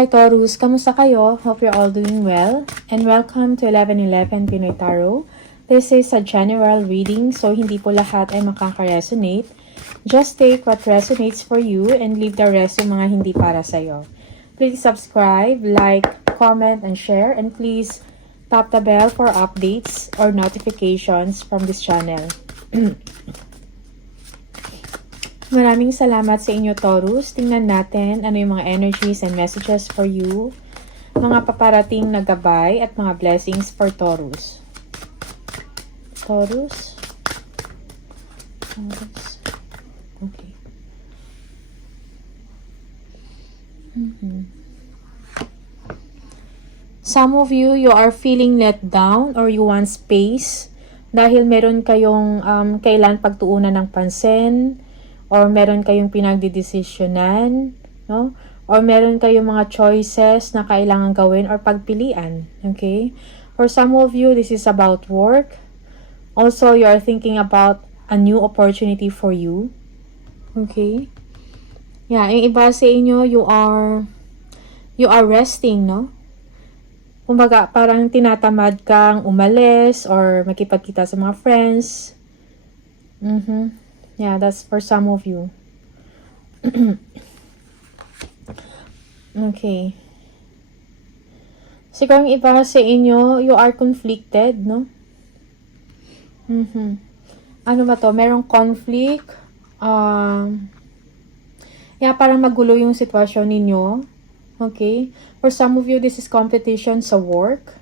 Hi Taurus, kamusta kayo? Hope you're all doing well. And welcome to 1111 Pinoy Tarot. This is a general reading, so hindi po lahat ay makaka-resonate. Just take what resonates for you and leave the rest yung mga hindi para sa'yo. Please subscribe, like, comment, and share. And please tap the bell for updates or notifications from this channel. Maraming salamat sa inyo, Taurus. Tingnan natin ano yung mga energies and messages for you, mga paparating na gabay at mga blessings for Taurus. Taurus. Okay. Some of you are feeling let down or you want space dahil meron kayong kailan pagtuunan ng pansin, or meron kayong pinagdidesisyonan, no? Or meron kayong mga choices na kailangan gawin or pagpilian, okay? For some of you, this is about work. Also, you are thinking about a new opportunity for you, okay? Yeah, yung iba sa inyo, you are resting, no? Kumbaga, parang tinatamad kang umalis or makipagkita sa mga friends. Yeah, that's for some of you. Okay. Siguro yung iba sa inyo, you are conflicted, no? Ano ba to? Merong conflict. Yeah, parang magulo yung sitwasyon ninyo. Okay? For some of you, this is competition sa work.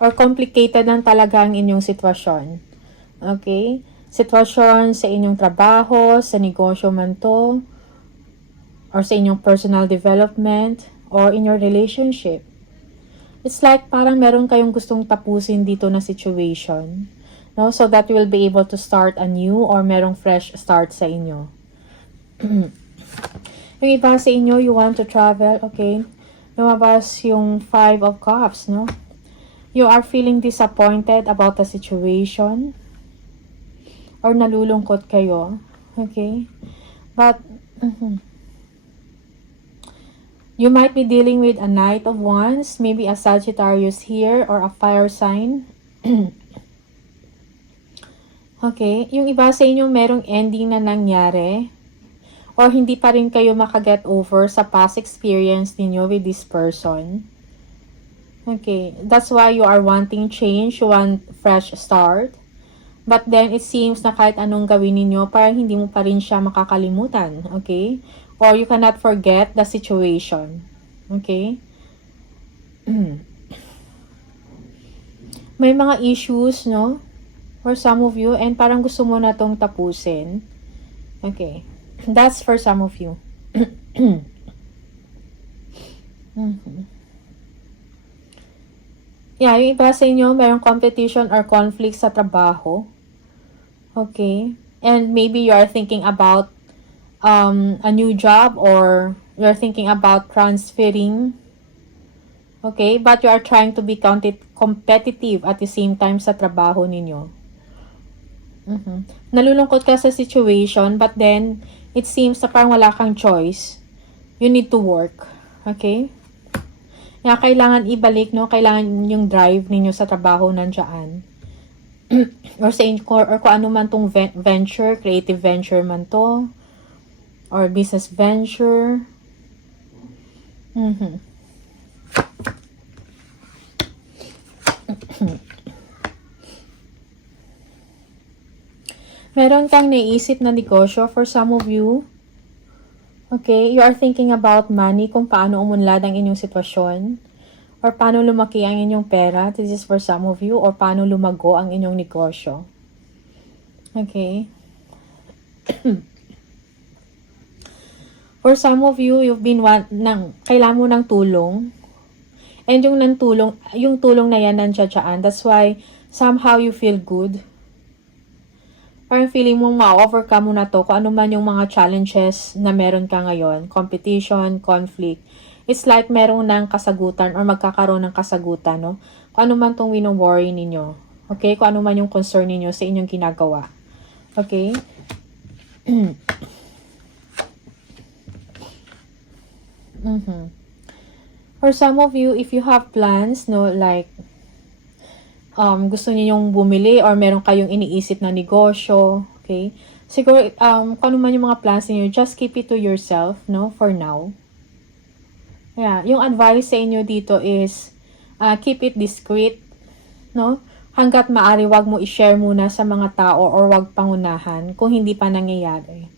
Or complicated lang talaga ang inyong sitwasyon. Okay? Sitwasyon sa inyong trabaho, sa negosyo man to, or sa inyong personal development, or in your relationship. It's like parang meron kayong gustong tapusin dito na situation. No? So that you will be able to start anew or merong fresh start sa inyo. Yung iba sa inyo, you want to travel, okay? Lumabas yung 5 of Cups, no? You are feeling disappointed about the situation or nalulungkot kayo, okay? But you might be dealing with a Knight of Wands, maybe a Sagittarius here or a fire sign. Okay, yung iba sa inyo merong ending na nangyari or hindi pa rin kayo makaget over sa past experience ninyo with this person. Okay, that's why you are wanting change, you want fresh start. But then, it seems na kahit anong gawin ninyo, parang hindi mo pa rin siya makakalimutan. Okay? Or you cannot forget the situation. Okay? May mga issues, no? For some of you, and parang gusto mo na tong tapusin. Okay. That's for some of you. Yeah, yung iba sa inyo, mayroong competition or conflict sa trabaho. Okay? And maybe you are thinking about a new job or you're thinking about transferring. Okay? But you are trying to be competitive at the same time sa trabaho ninyo. Nalulungkot ka sa situation, but then, it seems na parang wala kang choice. You need to work. Okay? Kaya kailangan ibalik, no? Kailangan yung drive ninyo sa trabaho nandiyan. Or kung ano man tong venture, creative venture man to. Or business venture. Meron kang naisip na negosyo for some of you. Okay, you are thinking about money, kung paano umunlad ang inyong sitwasyon, or paano lumaki ang inyong pera. This is for some of you, or paano lumago ang inyong negosyo. Okay. For some of you, you've been kailangan mo ng tulong. And yung tulong na yan nandiyan. That's why somehow you feel good. Parang feeling mong ma-overcome mo na to kung ano man yung mga challenges na meron ka ngayon. Competition, conflict. It's like meron ng kasagutan or magkakaroon ng kasagutan, no? Kung ano man tong wino-worry ninyo. Okay? Kung ano man yung concern ninyo sa inyong ginagawa. Okay? For some of you, if you have plans, no, like, gusto niyo yung bumili or meron kayong iniisip na negosyo, okay? Siguro, kung ano man yung mga plans niyo, just keep it to yourself, no, for now. Yeah, yung advice sa inyo dito is, keep it discreet, no? Hanggat maaari, wag mo i-share muna sa mga tao or wag pangunahan kung hindi pa nangyayari.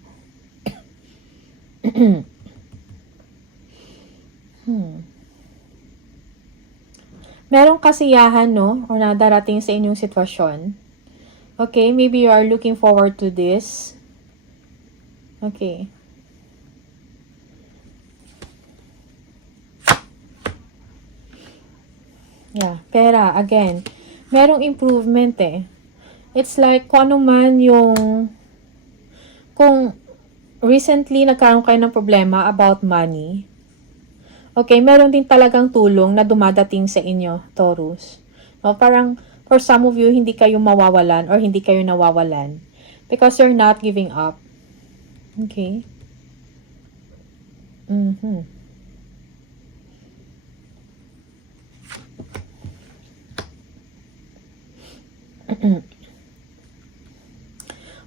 Merong kasiyahan, no? Or nadarating sa inyong sitwasyon. Okay, maybe you are looking forward to this. Okay. Yeah, pera, again. Merong improvement eh. It's like, kung ano man yung, kung recently nagkaroon kayo ng problema about money, okay, meron din talagang tulong na dumadating sa inyo, Taurus. No, parang, for some of you, hindi kayo mawawalan or hindi kayo nawawalan because you're not giving up. Okay?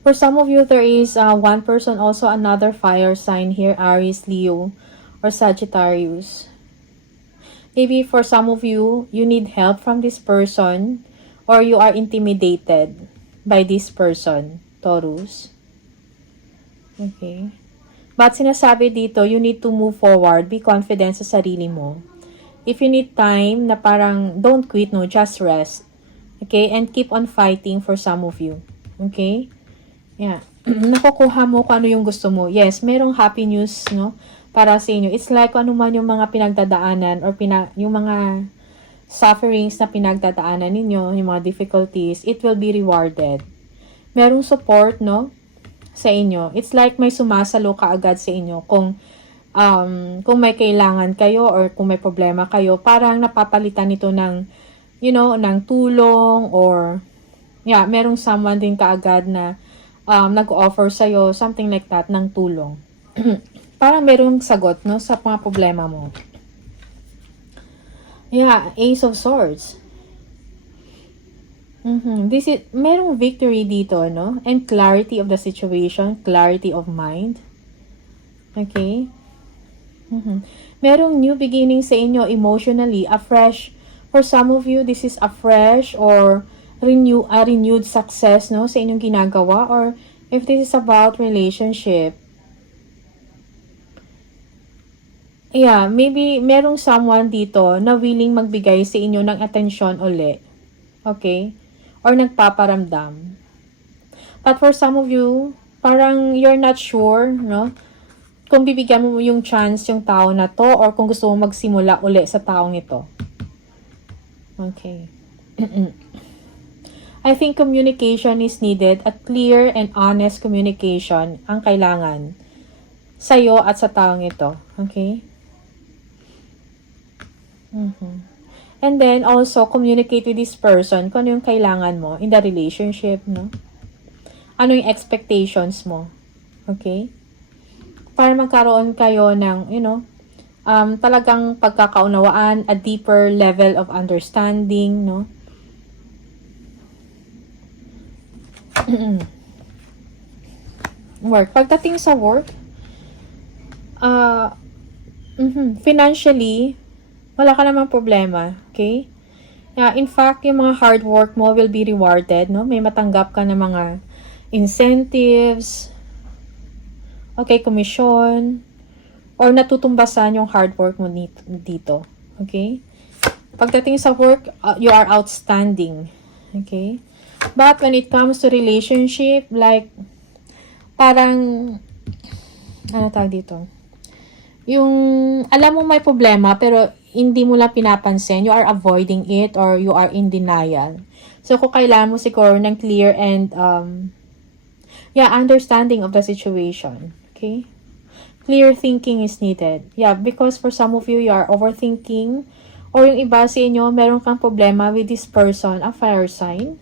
For some of you, there is one person, also another fire sign here, Aries, Leo, or Sagittarius. Maybe for some of you, you need help from this person or you are intimidated by this person, Taurus. Okay. But sinasabi dito, you need to move forward, be confident sa sarili mo. If you need time na parang don't quit, no, just rest. Okay? And keep on fighting for some of you. Okay? Yeah. Nakukuha mo kung ano yung gusto mo. Yes, merong happy news, no? Para sa inyo. It's like ano man yung mga pinagdadaanan or yung mga sufferings na pinagdadaanan ninyo, yung mga difficulties, it will be rewarded. Merong support, no? Sa inyo. It's like may sumasalo kaagad sa inyo kung may kailangan kayo or kung may problema kayo, parang napapalitan ito ng, you know, ng tulong or, yeah, merong someone din kaagad na nag-offer sa'yo, something like that, ng tulong. Parang merong sagot, no, sa mga problema mo. Yeah, Ace of Swords. Merong victory dito, no? And clarity of the situation, clarity of mind. Okay? Merong new beginning sa inyo emotionally, a fresh, for some of you, this is a fresh or renewed success, no, sa inyong ginagawa, or if this is about relationship, yeah, maybe merong someone dito na willing magbigay sa inyo ng atensyon uli, okay, or nagpaparamdam. But for some of you, parang you're not sure, no, kung bibigyan mo yung chance yung tao na to or kung gusto mo magsimula uli sa taong ito. Okay. I think communication is needed. A clear and honest communication ang kailangan sa'yo at sa taong ito. Okay? And then, also, communicate with this person kung ano yung kailangan mo in the relationship, no? Ano yung expectations mo. Okay? Para magkaroon kayo ng, you know, talagang pagkakaunawaan, a deeper level of understanding, no? Work. Pagdating sa work, financially, wala ka namang problema, okay? In fact, yung mga hard work mo will be rewarded, no? May matanggap ka ng mga incentives, okay, commission, or natutumbasan yung hard work mo dito, okay? Pagdating sa work, you are outstanding, okay? But when it comes to relationship, like, parang, ano tawag dito? Yung, alam mo may problema, pero hindi mo lang pinapansin, you are avoiding it, or you are in denial. So, kung kailangan mo siguro ng clear and, understanding of the situation. Okay? Clear thinking is needed. Yeah, because for some of you, you are overthinking, or yung iba sa inyo, meron kang problema with this person, a fire sign.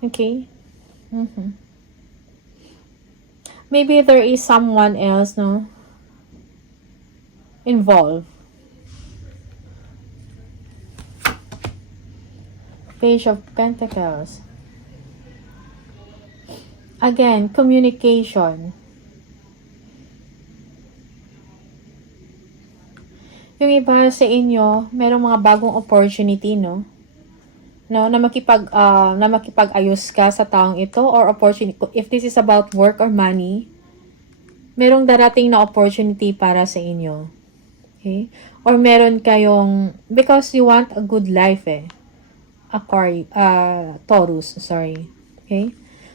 Okay? Maybe there is someone else, no, involved. Page of Pentacles. Again, communication. Yung iba sa inyo, merong mga bagong opportunity, no? No, na makipag-ayos ka sa taong ito or opportunity. If this is about work or money, merong darating na opportunity para sa inyo. Okay? Or meron kayong, because you want a good life, Taurus, sorry. Okay?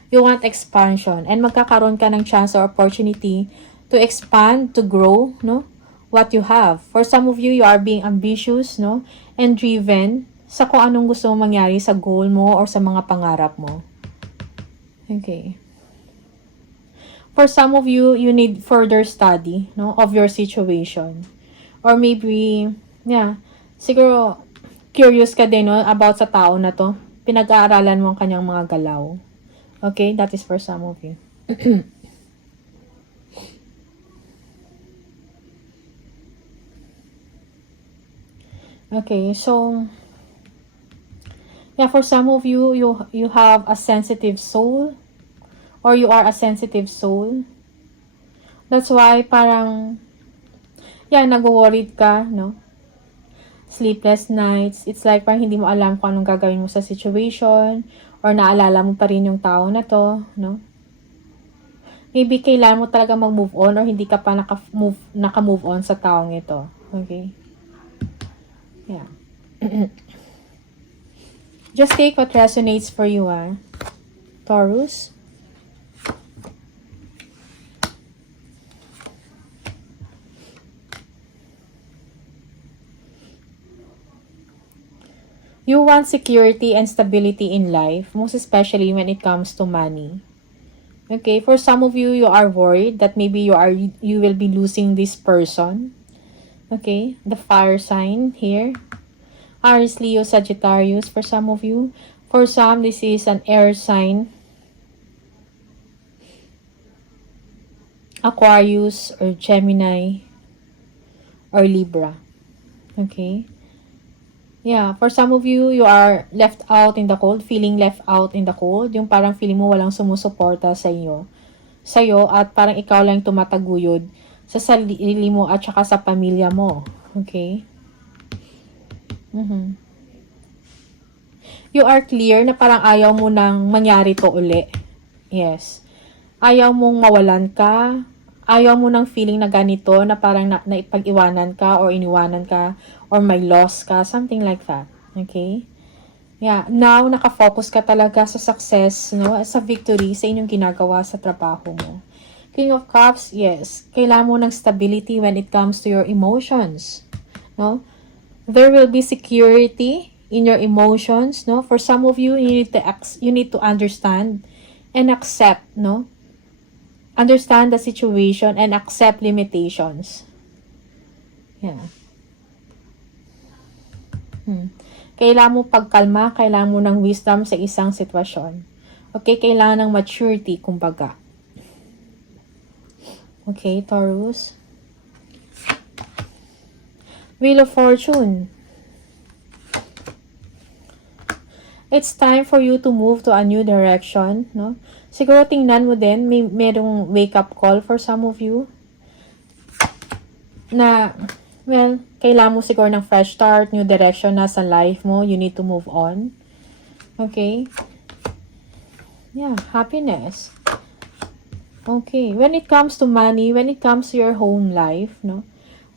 You want expansion and magkakaroon ka ng chance or opportunity to expand, to grow, no? What you have. For some of you, you are being ambitious, no? And driven sa kung anong gusto mong mangyari sa goal mo or sa mga pangarap mo. Okay. For some of you, you need further study, no? Of your situation. Or maybe, siguro, curious ka din, no? About sa tao na to. Pinag-aaralan mo ang kanyang mga galaw. Okay, that is for some of you. Okay, so for some of you, you have a sensitive soul or you are a sensitive soul. That's why parang nag-worried ka, no? Sleepless nights. It's like parang hindi mo alam kung anong gagawin mo sa situation or naalala mo pa rin yung tao na to, no? Maybe kailangan mo talaga mag-move on or hindi ka pa naka-move on sa taong ito. Okay? Yeah. Just take what resonates for you, Taurus. You want security and stability in life, most especially when it comes to money. Okay, for some of you, you are worried that maybe you will be losing this person. Okay, the fire sign here. Aries, Leo, Sagittarius for some of you. For some, this is an air sign. Aquarius or Gemini or Libra. Okay. Yeah, for some of you, you are left out in the cold, feeling left out in the cold. Yung parang feeling mo walang sumusuporta sa iyo. At parang ikaw lang tumataguyod sa sarili mo at saka sa pamilya mo. Okay? You are clear na parang ayaw mo nang mangyari to uli. Yes. Ayaw mong mawalan ka. Ayaw mo nang feeling na ganito na parang naipag-iwanan ka or iniwanan ka or may loss ka, something like that. Okay? Yeah, now naka-focus ka talaga sa success, no? Sa victory sa inyong ginagawa sa trabaho mo. King of Cups, yes. Kailangan mo ng stability when it comes to your emotions, no? There will be security in your emotions, no? For some of you, you need to understand and accept, no? Understand the situation and accept limitations. Yeah. Kailangan mo pagkalma, kailangan mo ng wisdom sa isang sitwasyon. Okay, kailangan ng maturity, kumbaga. Okay, Taurus. Wheel of Fortune. It's time for you to move to a new direction, no? Siguro tingnan mo din, merong wake-up call for some of you. Na, well, kailangan mo siguro ng fresh start, new direction na sa life mo. You need to move on. Okay? Yeah, happiness. Okay. When it comes to money, when it comes to your home life, no?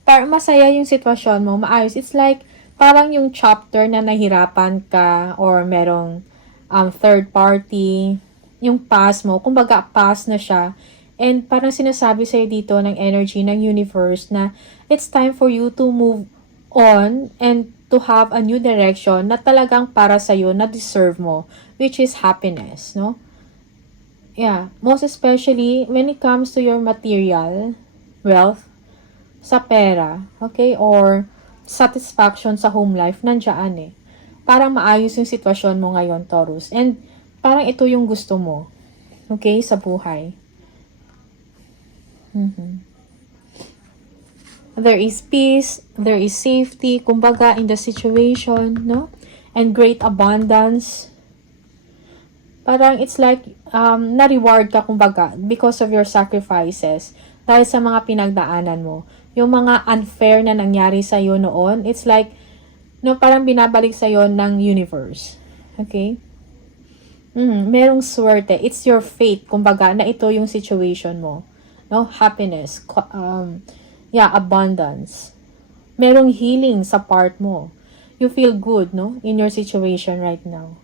Masaya yung sitwasyon mo, maayos. It's like, parang yung chapter na nahirapan ka or merong third party, yung past mo, kumbaga past na siya. And parang sinasabi sa'yo dito ng energy ng universe na it's time for you to move on and to have a new direction na talagang para sa'yo, na deserve mo, which is happiness, no? Yeah, most especially when it comes to your material wealth, sa pera, okay, or satisfaction sa home life, nandiyan Parang maayos yung sitwasyon mo ngayon, Taurus. And parang ito yung gusto mo, okay, sa buhay. There is peace, there is safety, kumbaga, in the situation, no? And great abundance. Parang it's like, na-reward ka, kumbaga, because of your sacrifices. Dahil sa mga pinagdaanan mo. Yung mga unfair na nangyari sa'yo noon, it's like, no, parang binabalik sa'yo ng universe. Okay? Merong swerte. It's your fate, kumbaga, na ito yung situation mo. No? Happiness. Abundance. Merong healing sa part mo. You feel good, no? In your situation right now.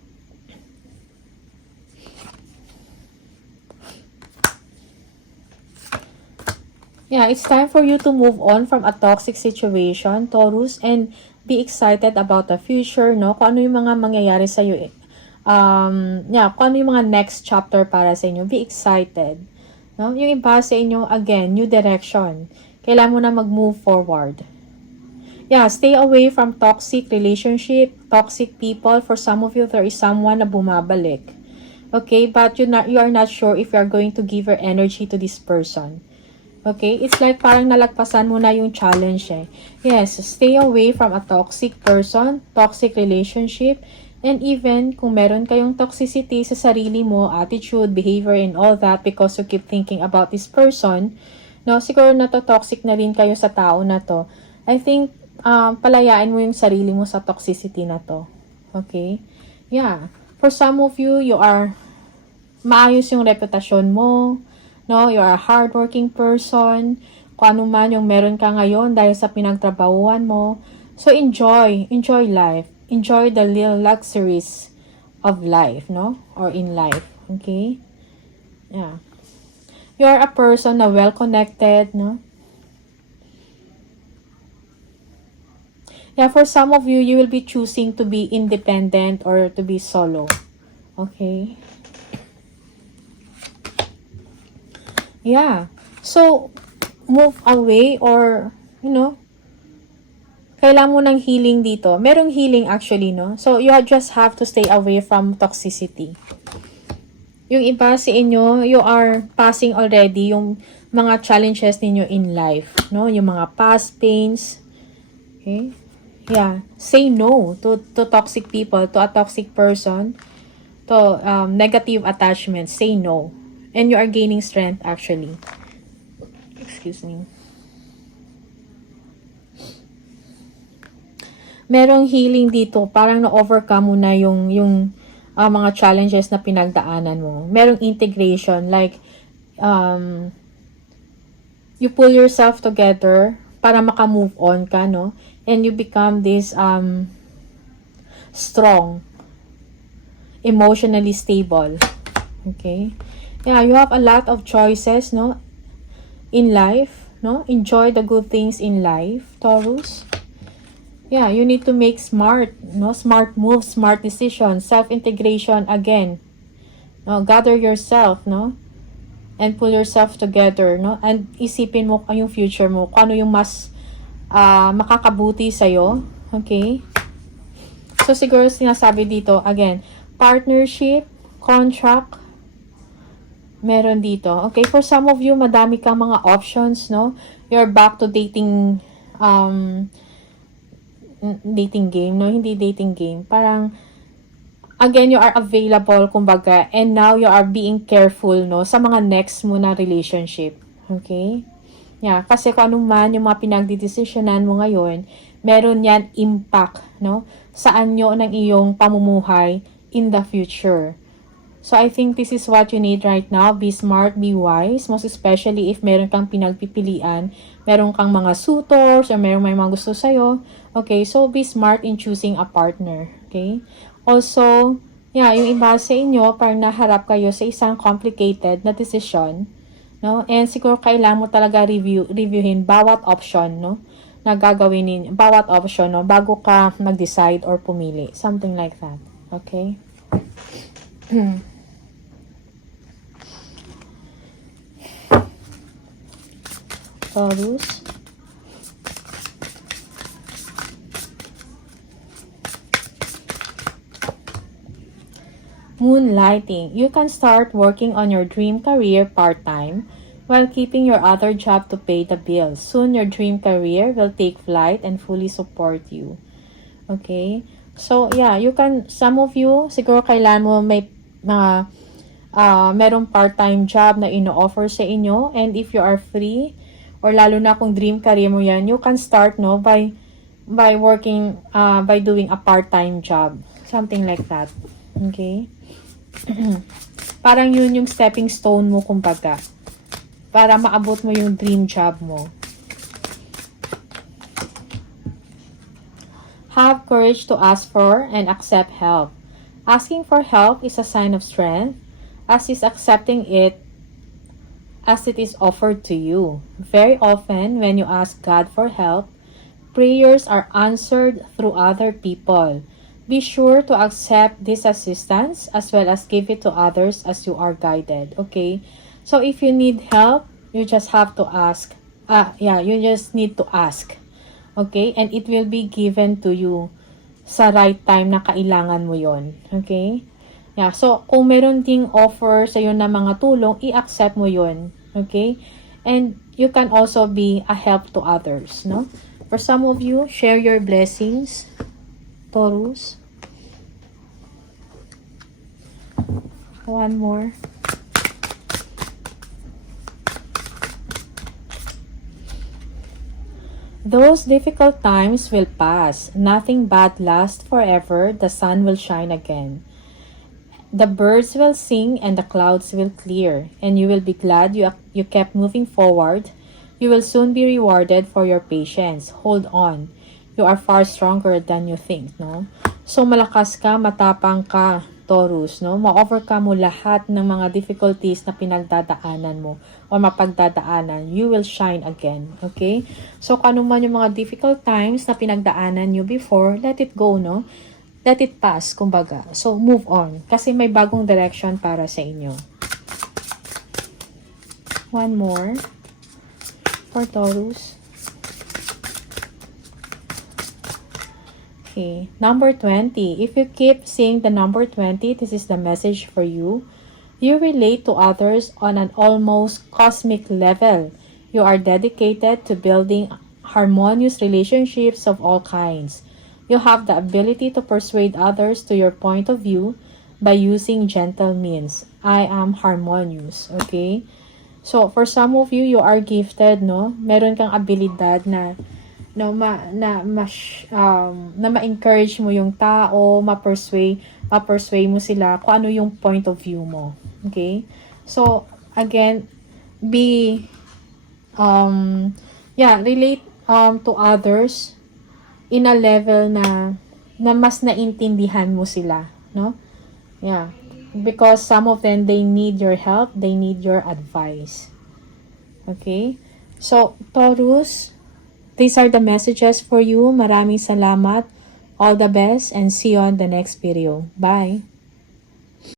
Yeah, it's time for you to move on from a toxic situation, Taurus, and be excited about the future, no? Kung ano yung mga mangyayari sa iyo. Kung ano yung mga next chapter para sa inyo. Be excited. No? Yung iba sa inyo, again, new direction. Kailangan mo na mag-move forward. Yeah, stay away from toxic relationship, toxic people. For some of you, there is someone na bumabalik. Okay, but you are not sure if you are going to give your energy to this person. Okay, it's like parang nalagpasan mo na yung challenge eh. Yes, stay away from a toxic person, toxic relationship, and even kung meron kayong toxicity sa sarili mo, attitude, behavior, and all that because you keep thinking about this person, no, siguro na to toxic na rin kayo sa tao na to. I think, palayain mo yung sarili mo sa toxicity na to. Okay? Yeah. For some of you, you are maayos yung reputasyon mo, no, you are a hardworking person, kung ano man yung meron ka ngayon dahil sa pinagtrabahuan mo. So, enjoy life. Enjoy the little luxuries of life, no? Or in life, okay? Yeah. You are a person na well-connected, no? Yeah, for some of you, you will be choosing to be independent or to be solo. Okay? Yeah. So, move away or, kailangan mo ng healing dito. Merong healing actually, no? So, you just have to stay away from toxicity. Yung iba sa inyo, you are passing already yung mga challenges ninyo in life, no? Yung mga past pains. Okay? Yeah. Say no to toxic people, to a toxic person, to negative attachment. Say no. And you are gaining strength actually. Excuse me. Merong healing dito. Parang na-overcome mo na yung mga challenges na pinagdaanan mo. Merong integration. Like, you pull yourself together para maka-move on ka, no? And you become this strong, emotionally stable. Okay? Yeah, you have a lot of choices, no? In life, no? Enjoy the good things in life, Taurus. Yeah, you need to make smart moves, smart decisions, self-integration again. No, gather yourself, no? And pull yourself together, no? And isipin mo yung future mo, kung ano yung mas makakabuti sa'yo. Okay? So, siguro sinasabi dito, again, partnership, contract, meron dito. Okay, for some of you, madami kang mga options, no? You're back to dating game, no? Hindi dating game. Parang, again, you are available, kumbaga, and now you are being careful, no? Sa mga next mo na relationship. Okay? Yeah, kasi kung ano man yung mga pinagdidesisyonan mo ngayon, meron yan impact, no? Sa anyo ng iyong pamumuhay in the future. So, I think this is what you need right now. Be smart, be wise. Most especially if meron kang pinagpipilian, meron kang mga suitors, or meron may mga gusto sa'yo. Okay, so be smart in choosing a partner. Okay? Also, yeah, yung iba sa inyo, parang naharap kayo sa isang complicated na decision. No? And siguro kailangan mo talaga reviewin bawat option, no? Na gagawin bawat option, no? Bago ka mag-decide or pumili. Something like that. Okay? Taurus. Moonlighting. You can start working on your dream career part-time. while keeping your other job to pay the bills. Soon, your dream career will take flight and fully support you. Okay? So, yeah, you can, some of you, siguro kailan mo may mga merong part-time job na ino-offer sa inyo, and if you are free, or lalo na kung dream career mo yan, you can start, no, by working, by doing a part-time job. Something like that. Okay? Parang yun yung stepping stone mo, kumbaga, para maabot mo yung dream job mo. Have courage to ask for and accept help. Asking for help is a sign of strength, as is accepting it as it is offered to you. Very often, when you ask God for help, prayers are answered through other people. Be sure to accept this assistance as well as give it to others as you are guided. Okay? So, if you need help, you just have to ask. You just need to ask. Okay? And it will be given to you sa right time na kailangan mo yon. Okay? Yeah. So, kung meron ding offer sa iyo na mga tulong, i-accept mo yon. Okay? And you can also be a help to others. No? For some of you, share your blessings. Taurus. One more. Those difficult times will pass. Nothing bad lasts forever. The sun will shine again. The birds will sing and the clouds will clear. And you will be glad you kept moving forward. You will soon be rewarded for your patience. Hold on. You are far stronger than you think, no? So, malakas ka, matapang ka, Taurus, no? Ma-overcome mo lahat ng mga difficulties na pinagdadaanan mo o mapagdadaanan. You will shine again, okay? So, kung ano man yung mga difficult times na pinagdaanan nyo before, let it go, no? Let it pass, kumbaga. So, move on. Kasi may bagong direction para sa inyo. One more for Taurus. Okay, number 20. If you keep seeing the number 20, this is the message for you. You relate to others on an almost cosmic level. You are dedicated to building harmonious relationships of all kinds. You have the ability to persuade others to your point of view by using gentle means. I am harmonious, okay? So, for some of you, you are gifted, no? Meron kang abilidad na ma-encourage mo yung tao, ma-persuade mo sila kung ano yung point of view mo. Okay? So, again, relate to others in a level na mas naintindihan mo sila, no? Yeah. Because some of them, they need your help, they need your advice. Okay? So, Taurus, these are the messages for you. Maraming salamat. All the best and see you on the next video. Bye!